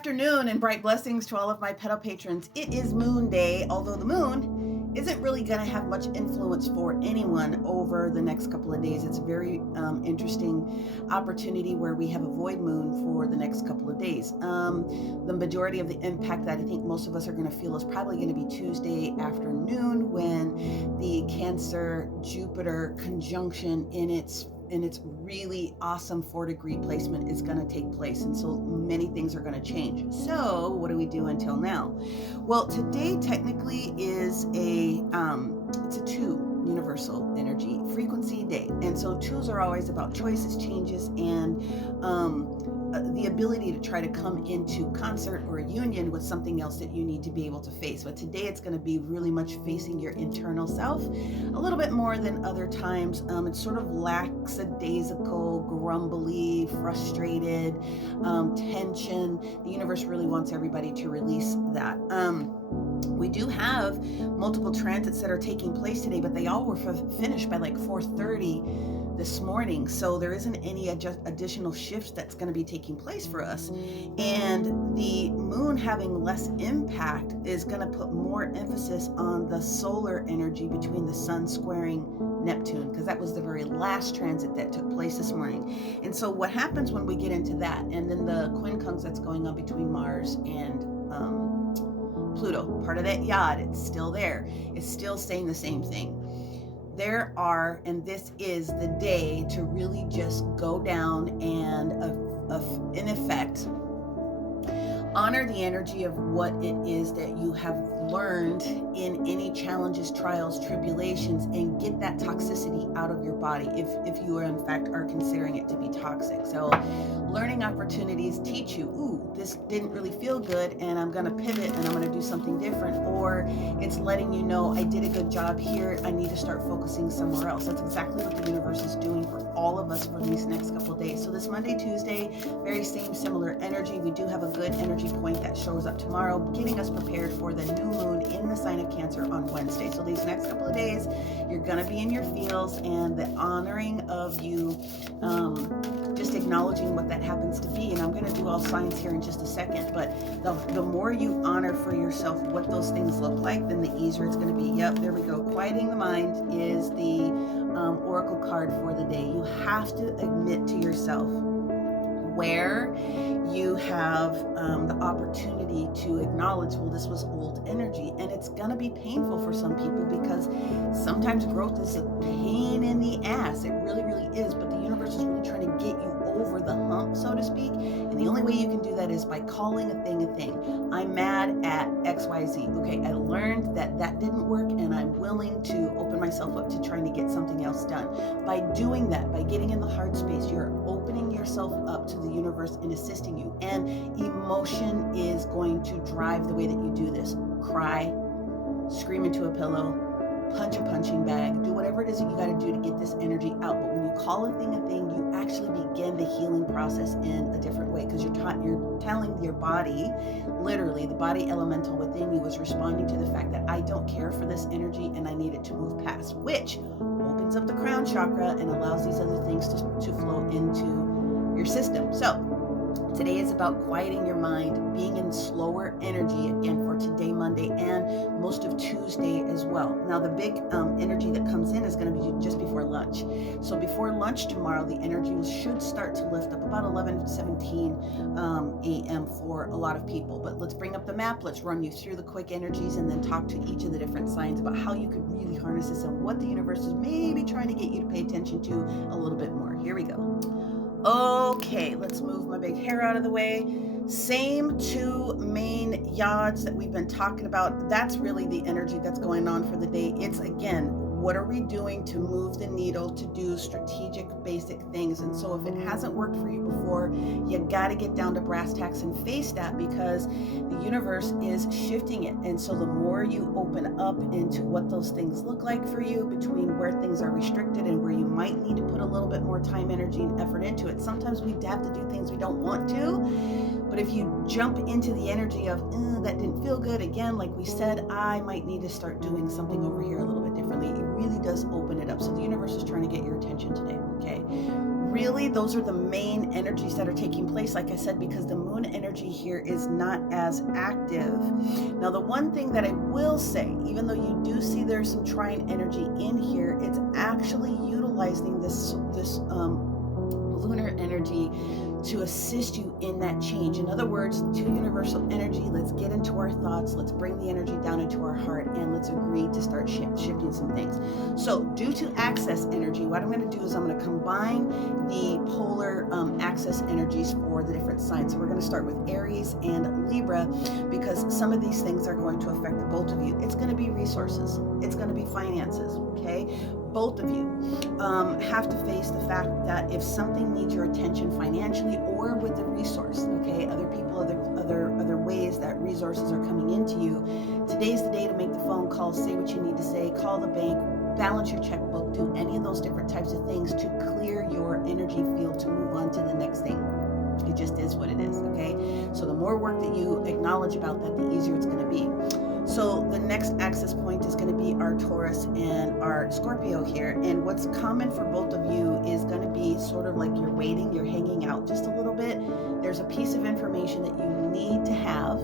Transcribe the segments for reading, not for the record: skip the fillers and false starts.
afternoon and bright blessings to all of my petal patrons. It is Moon Day, although the moon isn't really going to have much influence for anyone over the next couple of days. It's a very interesting opportunity where we have a void moon for the next couple of days. The majority of the impact that I think most of us are going to feel is probably going to be Tuesday afternoon when the Cancer-Jupiter conjunction in its really awesome 4-degree placement is going to take place, and so many things are going to change. So what do we do until now? Well, today technically is it's a 2 universal energy frequency day, and so 2s are always about choices, changes, and the ability to try to come into concert or union with something else that you need to be able to face. But today it's going to be really much facing your internal self a little bit more than other times. It's sort of lackadaisical, grumbly, frustrated, tension. The universe really wants everybody to release that. We do have multiple transits that are taking place today, but they all were finished by like 4:30 this morning, so there isn't any additional shifts that's going to be taking place for us. And the moon having less impact is going to put more emphasis on the solar energy between the sun squaring Neptune, because that was the very last transit that took place this morning. And so what happens when we get into that, and then the quincunx that's going on between Mars and Pluto, part of that yod, it's still there. It's still saying the same thing. There are, and this is the day to really just go down and, in effect, honor the energy of what it is that you have learned in any challenges, trials, tribulations, and get that toxicity out of your body if you are in fact are considering it to be toxic. So learning opportunities teach you, ooh, this didn't really feel good and I'm going to pivot and I'm going to do something different, or it's letting you know I did a good job here, I need to start focusing somewhere else. That's exactly what the universe is doing for all of us for these next couple of days. So this Monday, Tuesday, very similar energy. We do have a good energy point that shows up tomorrow, getting us prepared for the new moon in the sign of Cancer on Wednesday. So these next couple of days, you're going to be in your feels, and the honoring of you, just acknowledging what that happens to be. And I'm going to do all signs here in just a second, but the more you honor for yourself what those things look like, then the easier it's going to be. Yep, there we go. Quieting the mind is the oracle card for the day. You have to admit to yourself where you have the opportunity to acknowledge, well, this was old energy. And it's going to be painful for some people, because sometimes growth is a pain in the ass. It really, really is. But the universe is really trying to get you over the hump, so to speak. And the only way you can do that is by calling a thing a thing. I'm mad at XYZ. Okay, I learned that didn't work, and I'm willing to open myself up to trying to get something else done. By doing that, by getting in the heart space, you're opening yourself up to the universe and assisting you. And emotion is going to drive the way that you do this. Cry, scream into a pillow, punch a punching bag, do whatever it is that you got to do to get this energy out. But when you call a thing, you actually begin the healing process in a different way, because you're telling your body, literally the body elemental within you is responding to the fact that I don't care for this energy and I need it to move past, which opens up the crown chakra and allows these other things to flow into your system. So today is about quieting your mind, being in slower energy again for today, Monday, and most of Tuesday as well. Now, the big energy that comes in is going to be just before lunch. So before lunch tomorrow, the energy should start to lift up about 11:17 a.m. for a lot of people. But let's bring up the map. Let's run you through the quick energies and then talk to each of the different signs about how you could really harness this and what the universe is maybe trying to get you to pay attention to a little bit more. Here we go. Okay, let's move my big hair out of the way. Same 2 main yods that we've been talking about. That's really the energy that's going on for the day. It's, again, what are we doing to move the needle, to do strategic, basic things? And so if it hasn't worked for you before, you got to get down to brass tacks and face that, because the universe is shifting it. And so the more you open up into what those things look like for you, between where things are restricted and where you might need to put a little bit more time, energy, and effort into it. Sometimes we have to do things we don't want to, but if you jump into the energy of, that didn't feel good, again, like we said, I might need to start doing something over here a little bit differently. It really does open it up. So the universe is trying to get your attention today, okay? really, those are the main energies that are taking place, like I said, because the moon energy here is not as active. Now, the one thing that I will say, even though you do see there's some trine energy in here, it's actually utilizing this lunar energy to assist you in that change. In other words, to universal energy, let's get into our thoughts, let's bring the energy down into our heart, and let's agree to start shifting some things. So due to access energy, what I'm going to do is I'm going to combine the polar access energies for the different signs. So we're going to start with Aries and Libra, because some of these things are going to affect the both of you. It's going to be resources, it's going to be finances, okay? Both of you have to face the fact that if something needs your attention financially or with the resource, okay, other people, other ways that resources are coming into you, today's the day to make the phone call, say what you need to say, call the bank, balance your checkbook, do any of those different types of things to clear your energy field to move on to the next thing. It just is what it is, okay? So the more work that you acknowledge about that, the easier it's going to be. So the next access point is going to be our Taurus and our Scorpio here. And what's common for both of you is going to be sort of like you're waiting, you're hanging out just a little bit. There's a piece of information that you need to have.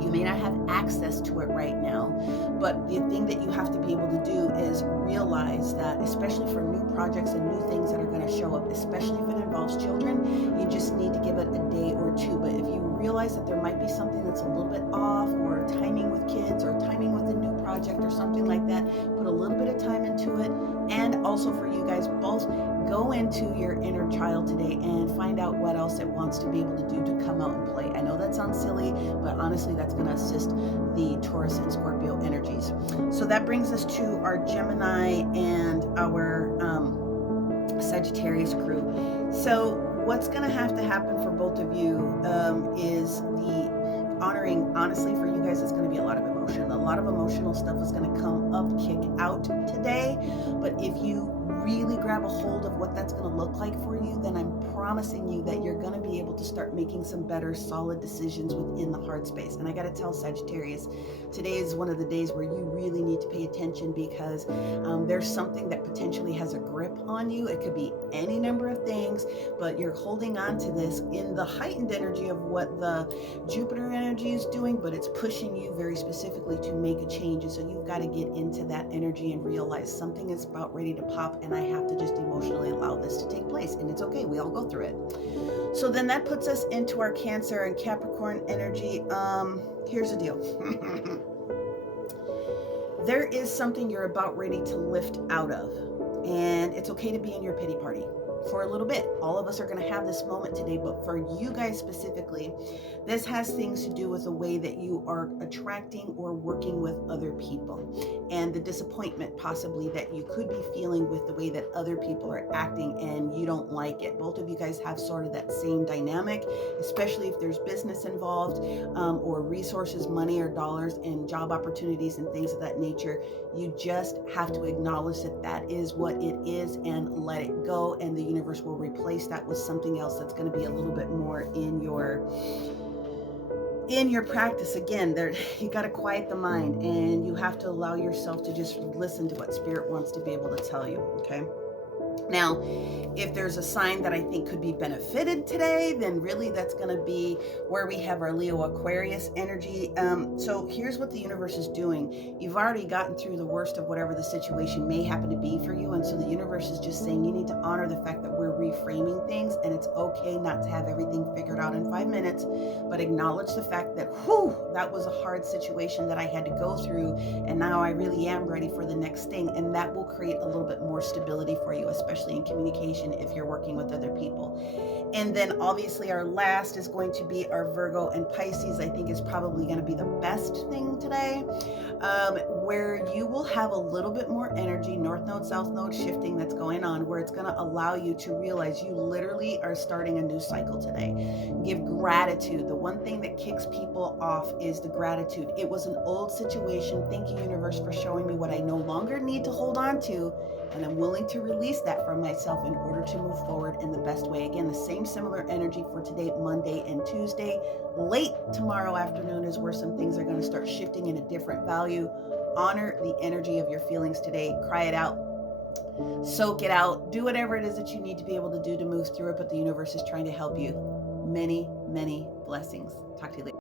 You may not have access to it right now, but the thing that you have to be able to do is realize that, especially for new projects and new things that are going to show up, especially if it involves children, you just need to give it a day or two. But if you realize that there might be something that's a little bit off, or timing with kids, or timing with a new project or something like that, put a little bit of time into it. And also for you guys both, go into your inner child today and find out what else it wants to be able to do to come out and play. I know that sounds silly, but honestly, that's going to assist the Taurus and Scorpio energies. So that brings us to our Gemini and our Sagittarius crew. So what's going to have to happen for both of you is the honoring. Honestly, for you guys, it's going to be a lot of emotion. A lot of emotional stuff is going to come up, kick out today. But if you really grab a hold of what that's going to look like for you, then I'm promising you that you're going to be able to start making some better, solid decisions within the heart space. And I got to tell Sagittarius, today is one of the days where you really need to pay attention, because there's something that potentially has a grip on you. It could be any number of things, but you're holding on to this in the heightened energy of what the Jupiter energy is doing, but it's pushing you very specifically to make a change. And so you've got to get into that energy and realize something is about ready to pop, and I have to just emotionally allow this to take place. And it's okay, we all go through it. So then that puts us into our Cancer and Capricorn energy. Here's the deal. There is something you're about ready to lift out of, and it's okay to be in your pity party for a little bit. All of us are going to have this moment today, but for you guys specifically, this has things to do with the way that you are attracting or working with other people, and the disappointment possibly that you could be feeling with the way that other people are acting and you don't like it. Both of you guys have sort of that same dynamic, especially if there's business involved, or resources, money or dollars, and job opportunities and things of that nature. You just have to acknowledge that that is what it is and let it go, and the universe will replace that with something else that's going to be a little bit more in your practice. Again, there, you got to quiet the mind, and you have to allow yourself to just listen to what Spirit wants to be able to tell you. Okay. Now, if there's a sign that I think could be benefited today, then really that's going to be where we have our Leo Aquarius energy. So here's what the universe is doing. You've already gotten through the worst of whatever the situation may happen to be for you. And so the universe is just saying you need to honor the fact that we're reframing things, and it's okay not to have everything figured out in 5 minutes, but acknowledge the fact that, whew, that was a hard situation that I had to go through. And now I really am ready for the next thing. And that will create a little bit more stability for you, especially in communication if you're working with other people. And then obviously our last is going to be our Virgo and Pisces. I think is probably going to be the best thing today, where you will have a little bit more energy, North Node, South Node shifting that's going on, where it's going to allow you to realize you literally are starting a new cycle today. Give gratitude. The one thing that kicks people off is the gratitude. It was an old situation. Thank you, universe, for showing me what I no longer need to hold on to, and I'm willing to release that from myself in order to move forward in the best way. Again, the same similar energy for today, Monday and Tuesday. Late tomorrow afternoon is where some things are going to start shifting in a different value. Honor the energy of your feelings today. Cry it out. soak it out, do whatever it is that you need to be able to do to move through it, but the universe is trying to help you. Many, many blessings. Talk to you later.